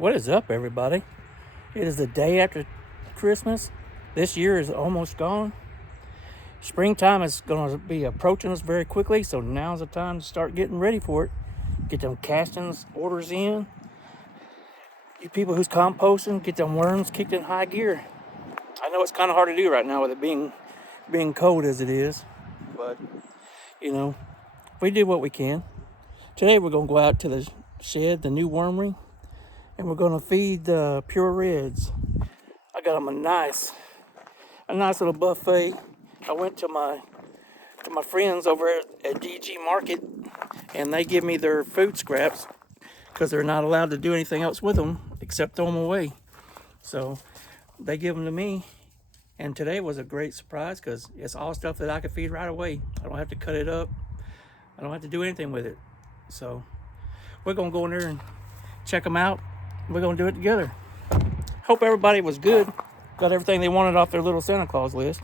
What is up, everybody? It is the day after Christmas. This year is almost gone. Springtime is going to be approaching us very quickly, so now's the time to start getting ready for it. Get them castings orders in. You people who's composting, get them worms kicked in high gear. I know it's kind of hard to do right now with it being cold as it is, but we do what we can. Today we're going to go out to the shed, the new wormery, and we're going to feed the pure reds. I got them a nice little buffet. I went to my friends over at DG Market, and they give me their food scraps because they're not allowed to do anything else with them except throw them away. So they give them to me, and today was a great surprise because it's all stuff that I could feed right away. I don't have to cut it up. I don't have to do anything with it. So we're gonna go in there and check them out. We're gonna do it together. Hope everybody was good. Got everything they wanted off their little Santa Claus list.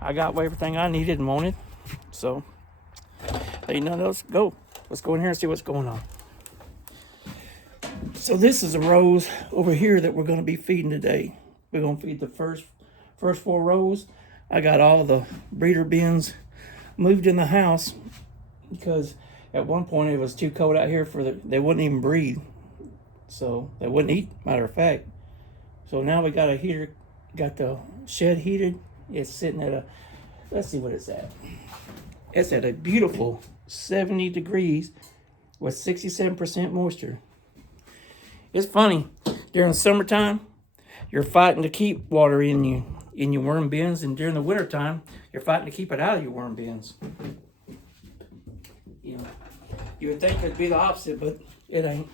I got everything I needed and wanted. So, hey, none of us go. Let's go in here and see what's going on. So this is the rows over here that we're going to be feeding today. We're going to feed the first 4 rows. I got all the breeder bins moved in the house because at one point it was too cold out here they wouldn't even breed. So they wouldn't eat, matter of fact. So now we got a heater, got the shed heated. It's sitting at let's see what it's at. It's at a beautiful 70 degrees with 67% moisture. It's funny, during the summertime, you're fighting to keep water in your worm bins, and during the wintertime, you're fighting to keep it out of your worm bins. You would think it'd be the opposite, but it ain't.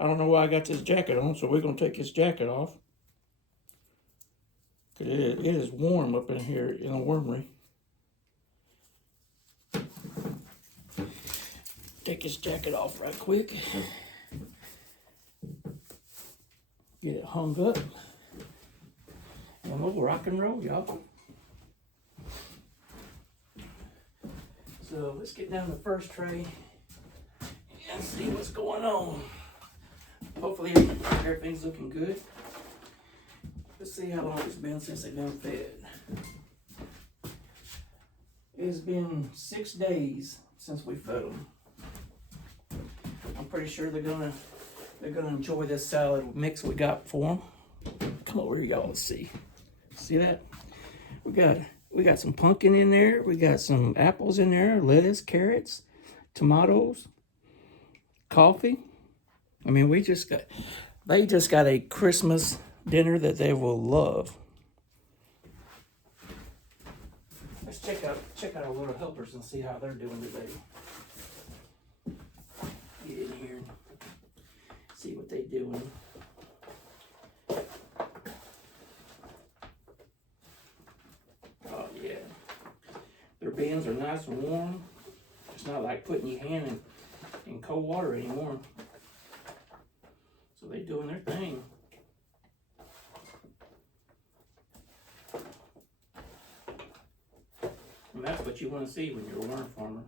I don't know why I got this jacket on, so we're going to take this jacket off. It is warm up in here in the wormery. Take this jacket off right quick. Get it hung up. And we'll rock and roll, y'all. So let's get down the first tray and see what's going on. Hopefully everything's looking good. Let's see how long it's been since they've been fed. It's been 6 days since we fed them. I'm pretty sure they're gonna enjoy this salad mix we got for them. Come over here, y'all. Let's see. See that? We got some pumpkin in there. We got some apples in there, lettuce, carrots, tomatoes, coffee. I mean, they just got a Christmas dinner that they will love. Let's check out our little helpers and see how they're doing today. Get in here and see what they're doing. Oh yeah, their bins are nice and warm. It's not like putting your hand in cold water anymore. So they're doing their thing. And that's what you want to see when you're a worm farmer.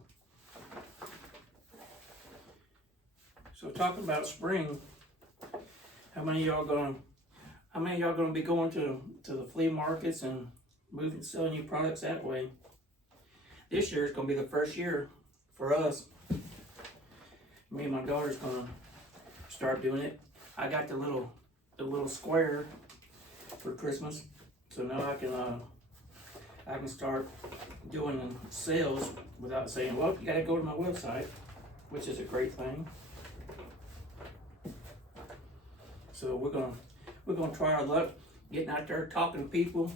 So talking about spring, how many of y'all gonna be going to the flea markets and selling your products that way? This year is gonna be the first year for us. Me and my daughter's gonna start doing it. I got the little square for Christmas, so now I can start doing sales without saying, well, you gotta go to my website, which is a great thing. So we're gonna try our luck, getting out there, talking to people,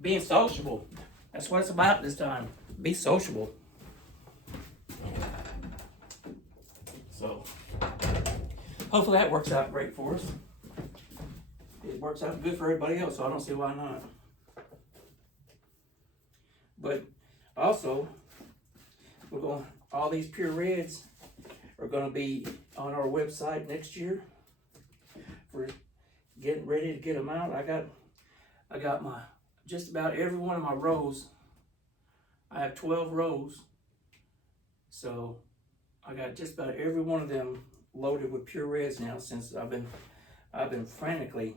being sociable. That's what it's about this time. Be sociable. So hopefully that works out great for us. It works out good for everybody else, so I don't see why not. But also, all these pure reds are gonna be on our website next year. We're getting ready to get them out. I got just about every one of my rows. I have 12 rows. So I got just about every one of them loaded with pure reds now since I've been frantically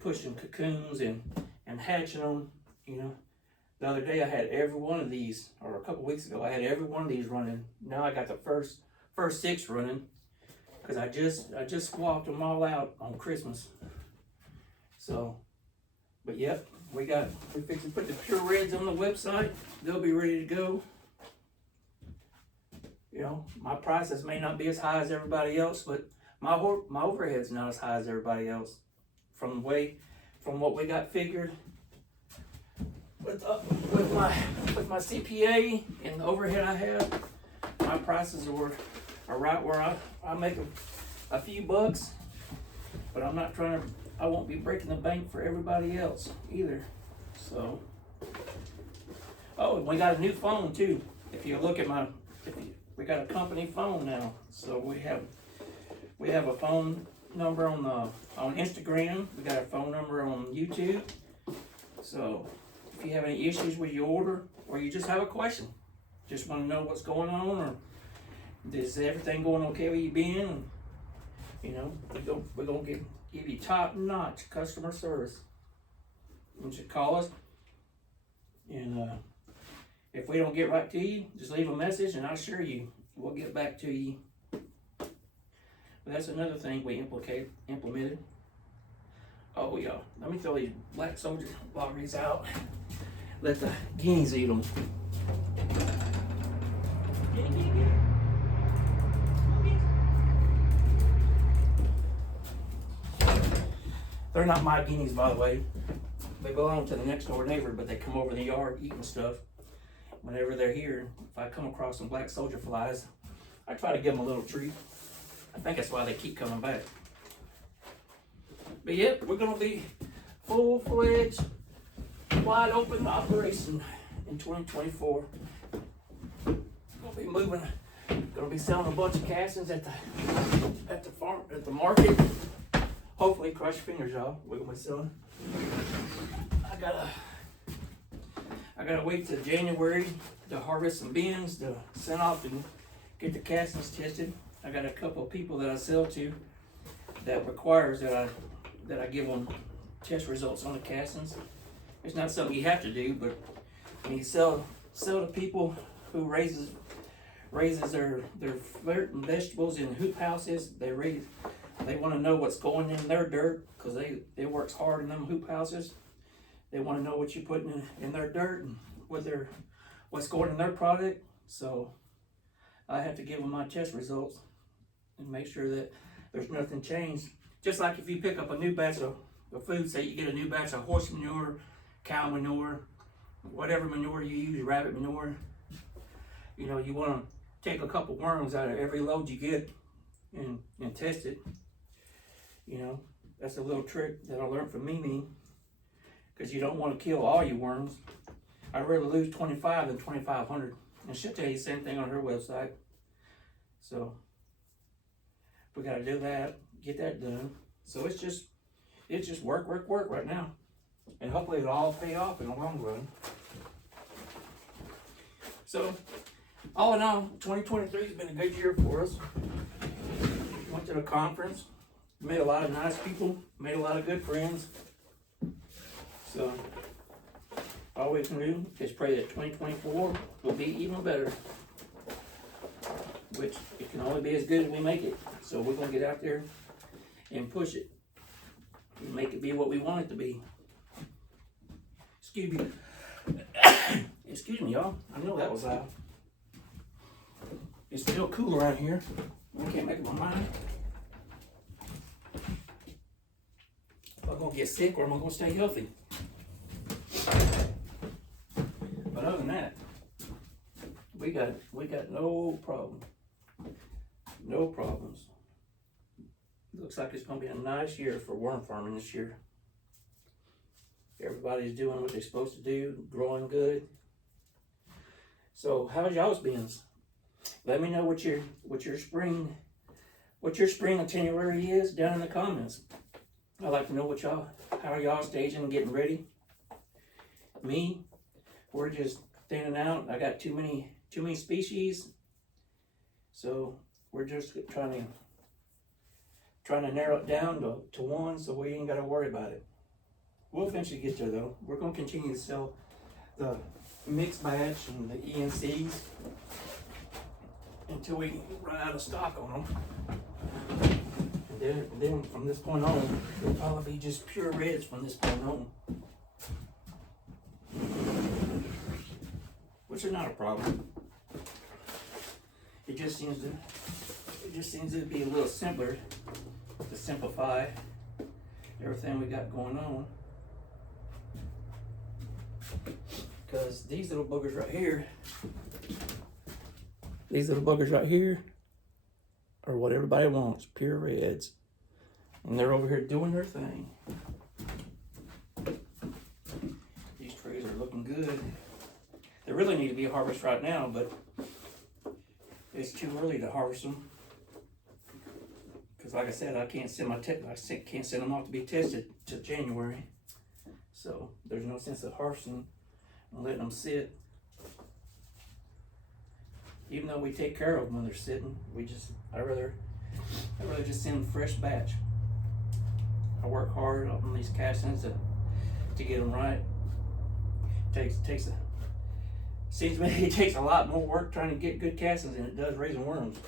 pushing cocoons and hatching them. You know, the other day I had every one of these, or a couple weeks ago I had every one of these running. Now I got the first 6 running because I just swapped them all out on Christmas. So, but yep, we fixed to put the pure reds on the website. They'll be ready to go. You know, my prices may not be as high as everybody else, but my overhead's not as high as everybody else. From what we got figured with my CPA and the overhead I have, my prices are right where I make a few bucks, but I won't be breaking the bank for everybody else either. So, oh, and we got a new phone too. If you look at we got a company phone now. So we have a phone number on Instagram. We got a phone number on YouTube. So if you have any issues with your order, or you just have a question, just want to know what's going on, or is everything going okay with you being, you know, we're gonna give you top-notch customer service. You should call us, and if we don't get right to you, just leave a message, and I assure you, we'll get back to you. But that's another thing we implemented. Oh yeah, let me throw these black soldier lotteries out. Let the guineas eat them. They're not my guineas, by the way. They belong to the next door neighbor, but they come over in the yard eating stuff. Whenever they're here, if I come across some black soldier flies, I try to give them a little treat. I think that's why they keep coming back. But yep, we're gonna be full-fledged, wide open operation in 2024. Gonna be selling a bunch of castings at the market. Hopefully, cross your fingers, y'all. We're gonna be selling. I gotta wait till January to harvest some bins to send off and get the castings tested. I got a couple of people that I sell to that requires that I give them test results on the castings. It's not something you have to do, but when you sell to people who raises their fruit and vegetables in hoop houses, they want to know what's going in their dirt, because they works hard in them hoop houses. They want to know what you're putting in their dirt and what's going in their product. So I have to give them my test results and make sure that there's nothing changed. Just like if you pick up a new batch of food, say you get a new batch of horse manure, cow manure, whatever manure you use, rabbit manure, you know, you want to take a couple worms out of every load you get and test it. You know, that's a little trick that I learned from Mimi, because you don't want to kill all your worms. I'd rather lose 25 than 2,500. And she'll tell you the same thing on her website. So we got to do that, get that done. So it's just work right now. And hopefully it'll all pay off in the long run. So all in all, 2023 has been a good year for us. Went to the conference, met a lot of nice people, made a lot of good friends. So all we can do is pray that 2024 will be even better, which it can only be as good as we make it. So we're going to get out there and push it and make it be what we want it to be. Excuse me. Excuse me, y'all. I know that was loud. It's still cool around here. I can't make up my mind if I'm going to get sick or am I going to stay healthy. But other than that, we got no problem. No problems. Looks like it's going to be a nice year for worm farming this year. Everybody's doing what they're supposed to do, growing good. So how's y'all's beans? Let me know what your spring itinerary is down in the comments. I'd like to know how are y'all staging and getting ready. Me, we're just thinning out. I got too many species. So we're just trying to narrow it down to one, so we ain't got to worry about it. We'll eventually get there though. We're going to continue to sell the mixed batch and the ENCs until we run out of stock on them. And then from this point on, it'll probably be just pure reds from this point on. Which is not a problem. It just seems to be a little simpler to simplify everything we got going on. Because these little boogers right here are what everybody wants, pure reds. And they're over here doing their thing. These trays are looking good. They really need to be harvested right now, but it's too early to harvest them. Because like I said, I can't send them off to be tested till January. So there's no sense of harvesting and letting them sit. Even though we take care of them when they're sitting, I'd rather just send them fresh batch. I work hard on these castings to get them right. Seems to me it takes a lot more work trying to get good castings than it does raising worms.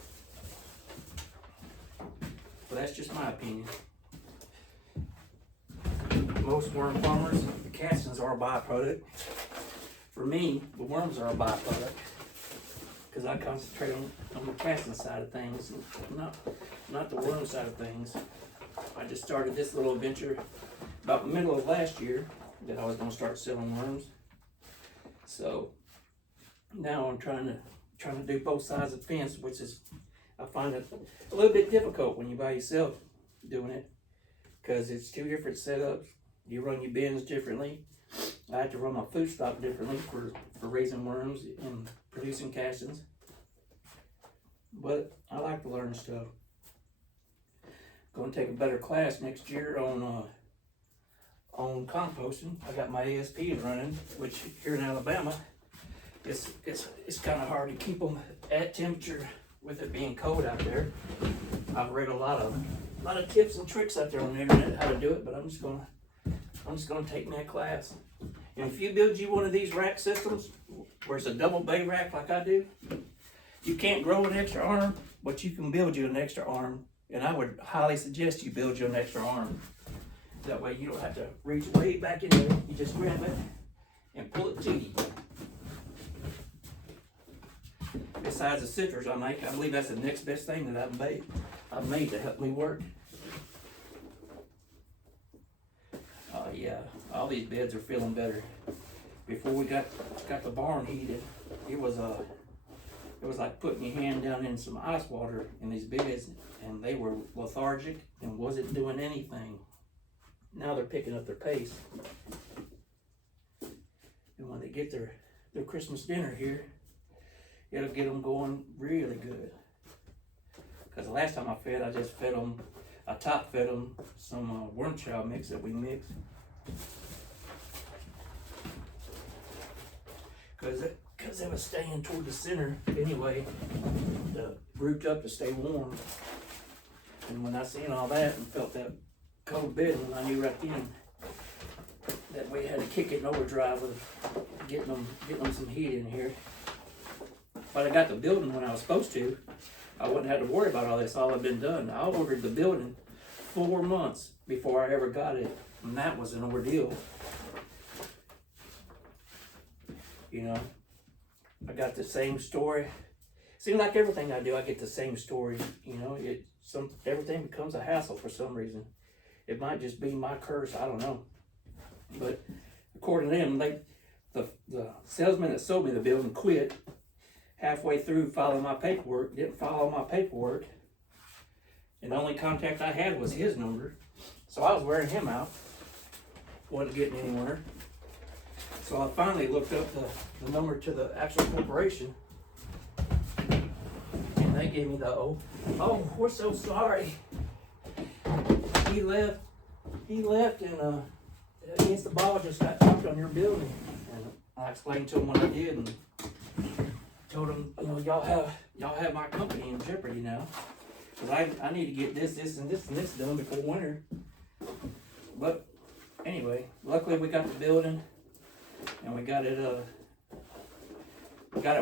But that's just my opinion. Most worm farmers, the castings are a byproduct. For me, the worms are a byproduct, because I concentrate on the casting side of things, not the worm side of things. I just started this little adventure about the middle of last year that I was going to start selling worms. So now I'm trying to do both sides of the fence, which is, I find it a little bit difficult when you by yourself doing it, because it's two different setups. You run your bins differently. I have to run my food stock differently for raising worms and producing castings. But I like to learn stuff. Going to take a better class next year on composting. I got my ASPs running, which here in Alabama, it's kind of hard to keep them at temperature with it being cold out there. I've read a lot of tips and tricks out there on the internet how to do it, but I'm just gonna take that class. And if you build you one of these rack systems where it's a double bay rack like I do, you can't grow an extra arm, but you can build you an extra arm. And I would highly suggest you build you an extra arm. That way you don't have to reach way back in there. You just grab it and pull it to you. Besides the citrus I make, I believe that's the next best thing that I've made to help me work. Yeah, all these beds are feeling better. Before we got the barn heated, it was like putting your hand down in some ice water in these beds, and they were lethargic and wasn't doing anything. Now they're picking up their pace. And when they get their Christmas dinner here, it'll get them going really good. Because the last time I top fed them some worm chow mix that we mixed. Because they was staying toward the center anyway, grouped up to stay warm. And when I seen all that and felt that cold bed, I knew right then that we had to kick it in overdrive with getting them some heat in here. But I got the building when I was supposed to. I wouldn't have to worry about all this. All had been done. I ordered the building 4 months before I ever got it, and that was an ordeal. You know, I got the same story. Seems like everything I do, I get the same story. You know, everything becomes a hassle for some reason. It might just be my curse. I don't know. But according to them, the salesman that sold me the building quit halfway through filing my paperwork. Didn't file all my paperwork, and the only contact I had was his number. So I was wearing him out. Wasn't getting anywhere. So I finally looked up the number to the actual corporation, and they gave me the oh, we're so sorry. He left, and against the ball just got dropped on your building. And I explained to him what I did, and told them, you know, y'all have my company in jeopardy now. Cause I need to get this and this done before winter. But anyway, luckily we got the building and we got it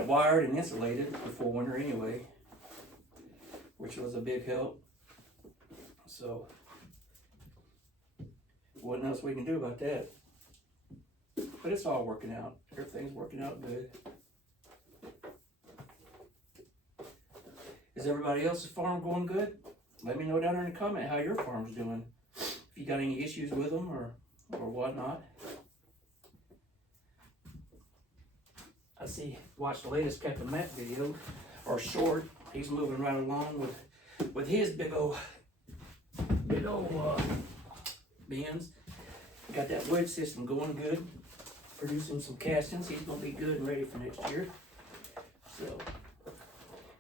wired and insulated before winter anyway, which was a big help. So what else we can do about that? But it's all working out. Everything's working out good. Is everybody else's farm going good? Let me know down there in the comment how your farm's doing. If you got any issues with them or whatnot. I see, watch the latest Captain Matt video, or short. He's moving right along with his big old bins. Got that wedge system going good, producing some castings. He's gonna be good and ready for next year. So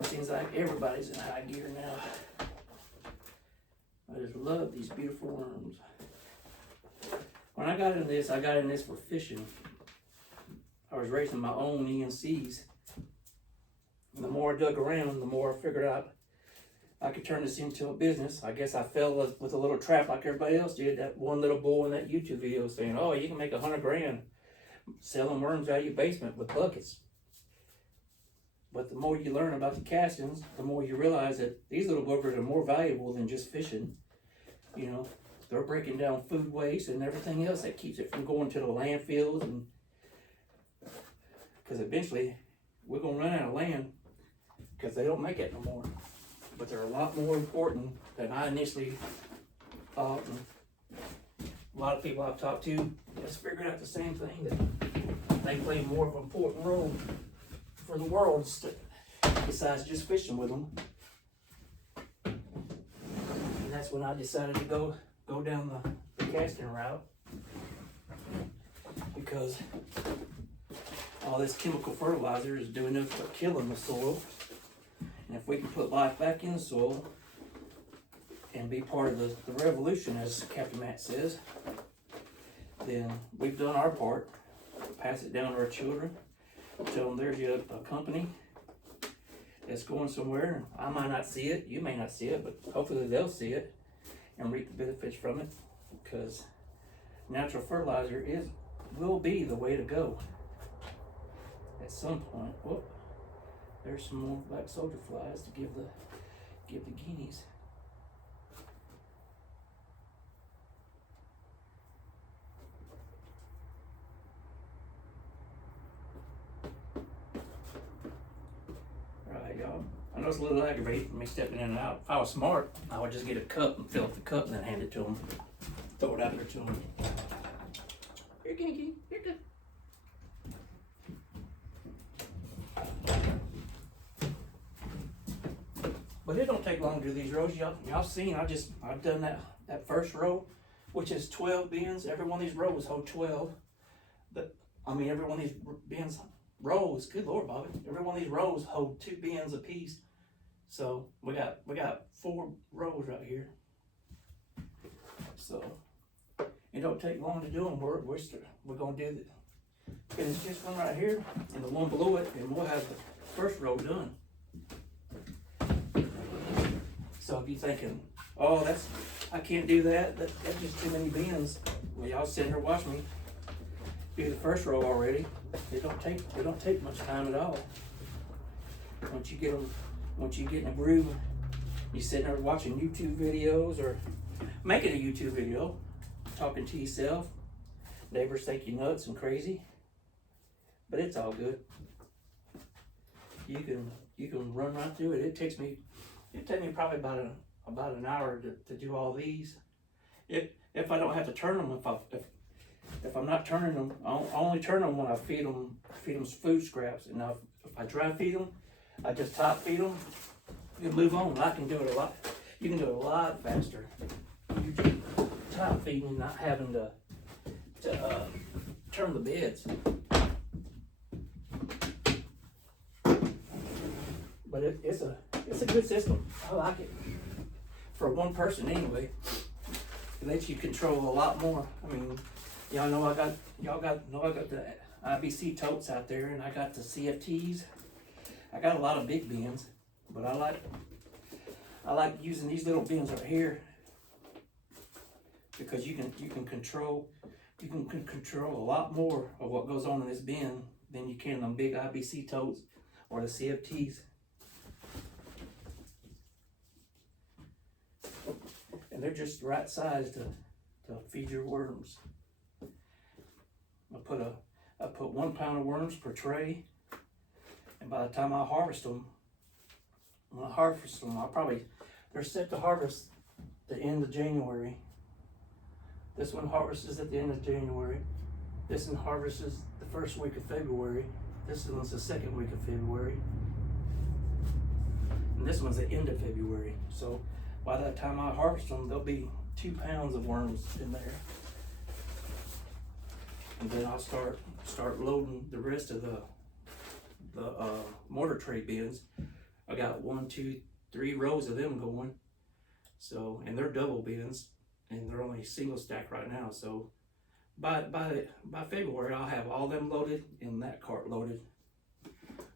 seems like everybody's in high gear now. I just love these beautiful worms. When I got in this for fishing. I was raising my own ENCs. And the more I dug around, the more I figured out I could turn this into a business. I guess I fell with a little trap like everybody else did. That one little boy in that YouTube video saying, oh, you can make $100 grand selling worms out of your basement with buckets. But the more you learn about the castings, the more you realize that these little boogers are more valuable than just fishing. You know, they're breaking down food waste and everything else that keeps it from going to the landfills. And because eventually we're going to run out of land because they don't make it no more. But they're a lot more important than I initially thought. And a lot of people I've talked to just figured out the same thing, that they play more of an important role for the world besides just fishing with them. And that's when I decided to go down the casting route, because all this chemical fertilizer is doing nothing but killing the soil. And if we can put life back in the soil and be part of the revolution, as Captain Matt says, then we've done our part. Pass it down to our children. Tell them there's a company that's going somewhere. I might not see it, you may not see it, but hopefully they'll see it and reap the benefits from it, because natural fertilizer will be the way to go at some point. Whoop, there's some more black soldier flies to give the guineas. Y'all. I know it's a little aggravating me stepping in and out. If I was smart, I would just get a cup and fill up the cup and then hand it to them. Throw it out there to them. Here, Kinky. Here, good. But it don't take long to do these rows. Y'all seen, I've done that first row, which is 12 bins. Every one of these rows hold 12. Every one of these bins rows, good Lord, Bobby. Every one of these rows hold 2 bins apiece. So we got 4 rows right here. So it don't take long to do them. We're gonna do finish this one right here and the one below it, and we'll have the first row done. So if you're thinking, oh, I can't do that. That's just too many bins. Well, y'all sit here watch me do the first row already. It don't take much time at all. Once you get in a groove, you're sitting there watching YouTube videos or making a YouTube video, talking to yourself. Neighbors think you're nuts and crazy, but it's all good. You can run right through it. It takes me probably about an hour to do all these. If I don't have to turn them, if I'm not turning them, I'll only turn them when I feed them food scraps. And now if I dry feed them, I just top feed them. You move on. I can do it a lot. You can do it a lot faster. You just top feeding, not having to turn the beds. But it's a good system. I like it. For one person anyway. It lets you control a lot more. I mean, y'all know I got the IBC totes out there, and I got the CFTs. I got a lot of big bins, but I like using these little bins right here because you can control a lot more of what goes on in this bin than you can on big IBC totes or the CFTs. And they're just the right size to feed your worms. I put 1 pound of worms per tray, and by the time I harvest them, they're set to harvest the end of January. This one harvests at the end of January. This one harvests the first week of February. This one's the second week of February. And this one's the end of February. So by the time I harvest them, there'll be 2 pounds of worms in there. And then I'll start loading the rest of the mortar tray bins. I got 1, 2, 3 rows of them going. So, and they're double bins, and they're only single stack right now. So by February, I'll have all them loaded and that cart loaded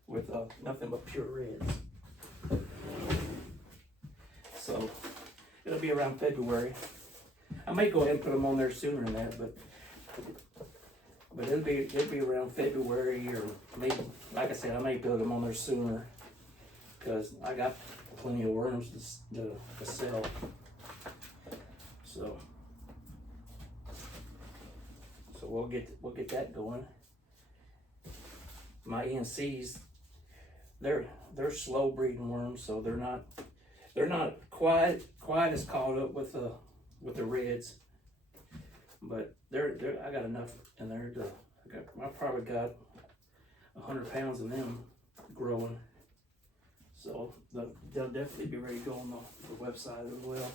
with nothing but pure reds. So it'll be around February. I may go ahead and put them on there sooner than that, but it'll be around February, or maybe, like I said, I may build them on there sooner because I got plenty of worms to sell. So we'll get that going. My ENCs, they're slow breeding worms, so they're not quite as caught up with the reds, but I got enough in there I probably got 100 pounds of them growing, so they'll definitely be ready to go on the website as well.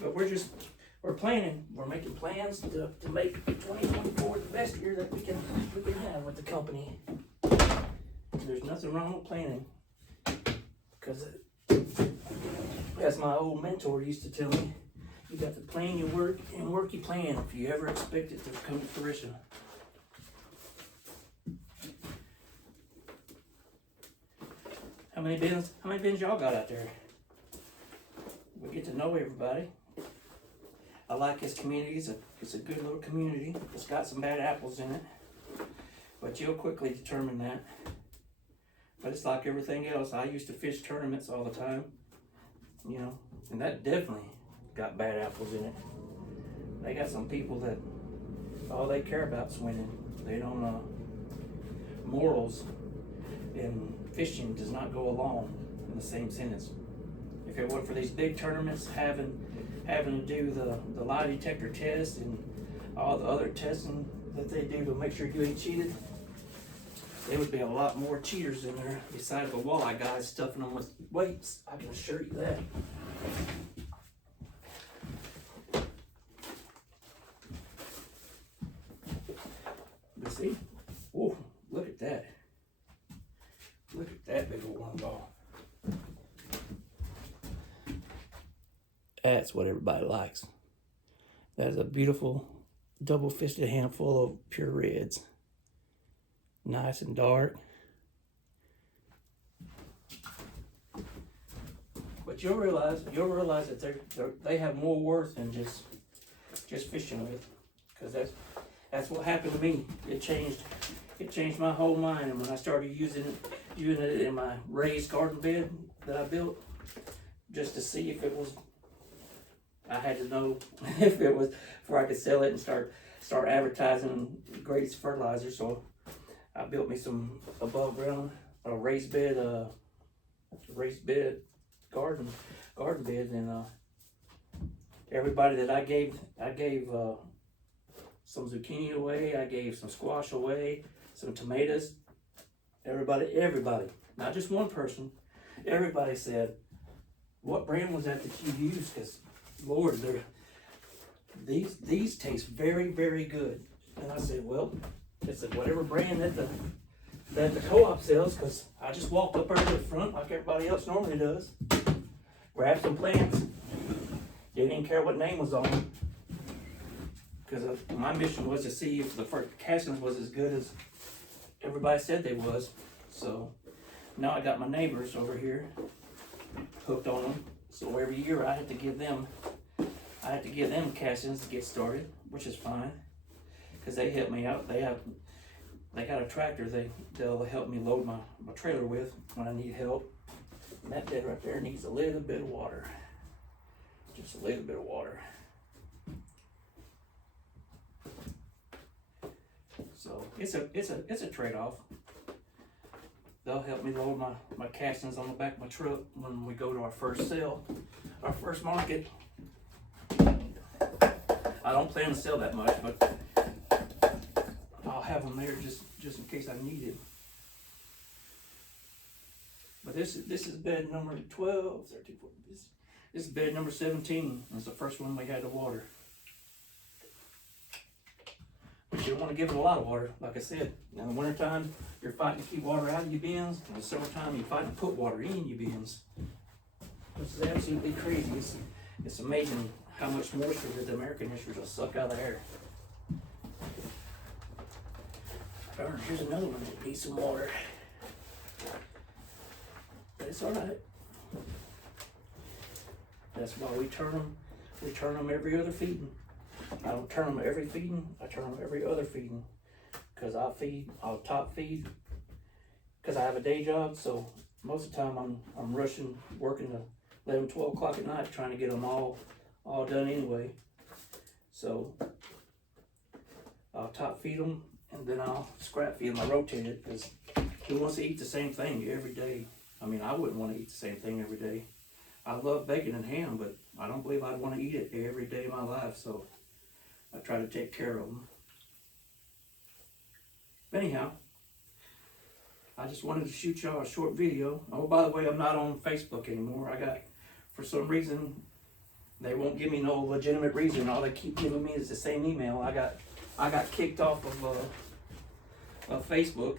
But we're making plans to make 2024 the best year that we can have with the company. There's nothing wrong with planning, because as my old mentor used to tell me, you got to plan your work and work your plan if you ever expect it to come to fruition. How many bins y'all got out there? We get to know everybody. I like this community. It's a good little community. It's got some bad apples in it, but you'll quickly determine that. But it's like everything else. I used to fish tournaments all the time, you know, and that definitely got bad apples in it. They got some people that all they care about is winning. They don't, morals in fishing does not go along in the same sentence. If it weren't for these big tournaments having to do the lie detector test and all the other testing that they do to make sure you ain't cheated, there would be a lot more cheaters in there besides the walleye guys stuffing them with weights. I can assure you that. But see, whoa, look at that. Look at that big old worm ball. That's what everybody likes. That is a beautiful double-fisted handful of pure reds. Nice and dark. But you'll realize that they have more worth than just fishing with, because that's what happened to me. It changed my whole mind, and when I started using it in my raised garden bed that I built, just to see if it was. I had to know if it was before I could sell it and start advertising greatest fertilizer. So I built me some above ground raised bed garden bed, and everybody that I gave some zucchini away, I gave some squash away, some tomatoes. Everybody, not just one person, everybody said, "What brand was that you used? Because Lord, these taste very, very good." And I said, "Well, it's whatever brand that the co-op sells." Because I just walked up there to the front like everybody else normally does, grabbed some plants, didn't even care what name was on them, because my mission was to see if the castings was as good everybody said they was. So now I got my neighbors over here hooked on them. So every year I have to give them castings to get started, which is fine, because they help me out. They got a tractor they'll help me load my trailer with when I need help. And that bed right there needs a little bit of water. Just a little bit of water. So it's a trade-off. They'll help me load my castings on the back of my truck when we go to our first sale, our first market. I don't plan to sell that much, but I'll have them there just in case I need it. But this is bed number 12, 13, 14. This is bed number 17. It's the first one we had to water. But you don't want to give it a lot of water, like I said. In the wintertime, you're fighting to keep water out of your bins. In the summertime, you're fighting to put water in your bins. Which is absolutely crazy. It's amazing how much moisture that the American issues will suck out of the air. Darn, here's another one that needs some water. But it's alright. That's why we turn them every other feeding. I don't turn them every feeding, I turn them every other feeding. Because I'll top feed, because I have a day job, so most of the time I'm rushing, working to 11, 12 o'clock at night, trying to get them all done anyway. So I'll top feed them, and then I'll scrap feed them. I rotate it, because who wants to eat the same thing every day? I mean, I wouldn't want to eat the same thing every day. I love bacon and ham, but I don't believe I'd want to eat it every day of my life, so I try to take care of them. Anyhow, I just wanted to shoot y'all a short video. Oh, by the way, I'm not on Facebook anymore. For some reason, they won't give me no legitimate reason. All they keep giving me is the same email. I got kicked off of Facebook.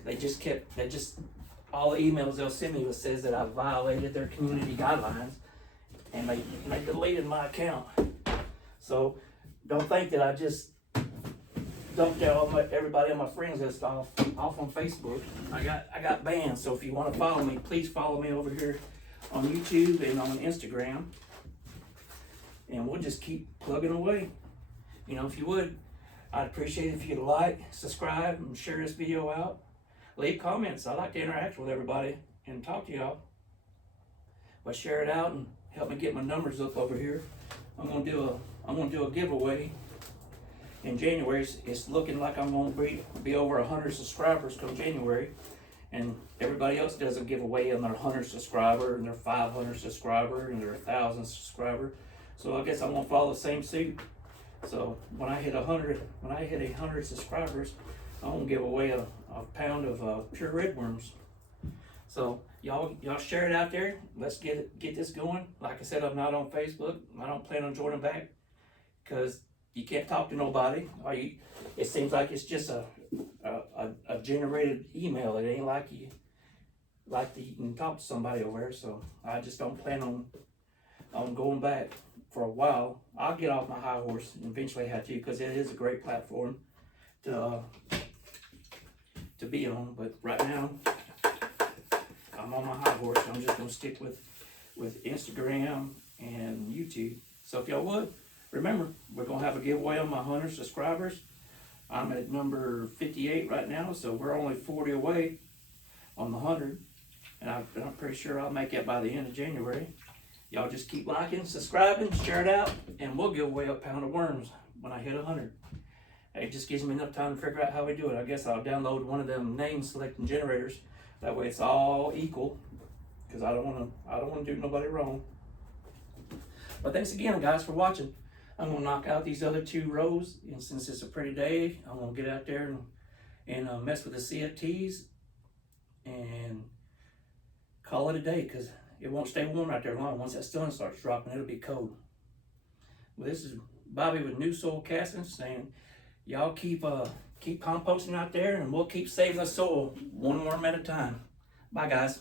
All the emails they'll send me says that I violated their community guidelines, and they deleted my account. So don't think that I just dumped everybody on my friends list off on Facebook. I got banned. So if you want to follow me, please follow me over here on YouTube and on Instagram, and we'll just keep plugging away. You know, if you would, I'd appreciate it if you'd like, subscribe, and share this video out. Leave comments. I like to interact with everybody and talk to y'all. But share it out and help me get my numbers up over here. I'm gonna do a giveaway in January. It's looking like I'm gonna be over 100 subscribers come January, and everybody else does a giveaway on their 100 subscriber and their 500 subscriber and their 1,000 subscriber. So I guess I'm gonna follow the same suit. So when I hit 100 subscribers, I'm gonna give away a pound of pure red worms. So y'all share it out there. Let's get this going. Like I said, I'm not on Facebook. I don't plan on joining back, because you can't talk to nobody. It seems like it's just a generated email. It ain't like you can talk to somebody over there. So I just don't plan on going back for a while. I'll get off my high horse and eventually have to, because it is a great platform to be on. But right now, I'm on my high horse. I'm just gonna stick with Instagram and YouTube. So if y'all would, remember, we're gonna have a giveaway on my 100 subscribers. I'm at number 58 right now, so we're only 40 away on the 100. And I'm pretty sure I'll make it by the end of January. Y'all just keep liking, subscribing, share it out, and we'll give away a pound of worms when I hit 100. It just gives me enough time to figure out how we do it. I guess I'll download one of them name selecting generators. That way it's all equal, because I don't want to do nobody wrong. But thanks again, guys, for watching. I'm gonna knock out these other 2 rows, and since it's a pretty day, I'm gonna get out there and mess with the CFTs and call it a day, because it won't stay warm out there long. Once that sun starts dropping, it'll be cold. Well, this is Bobby with New Soil Castings saying, y'all keep composting out there, and we'll keep saving the soil one worm at a time. Bye, guys.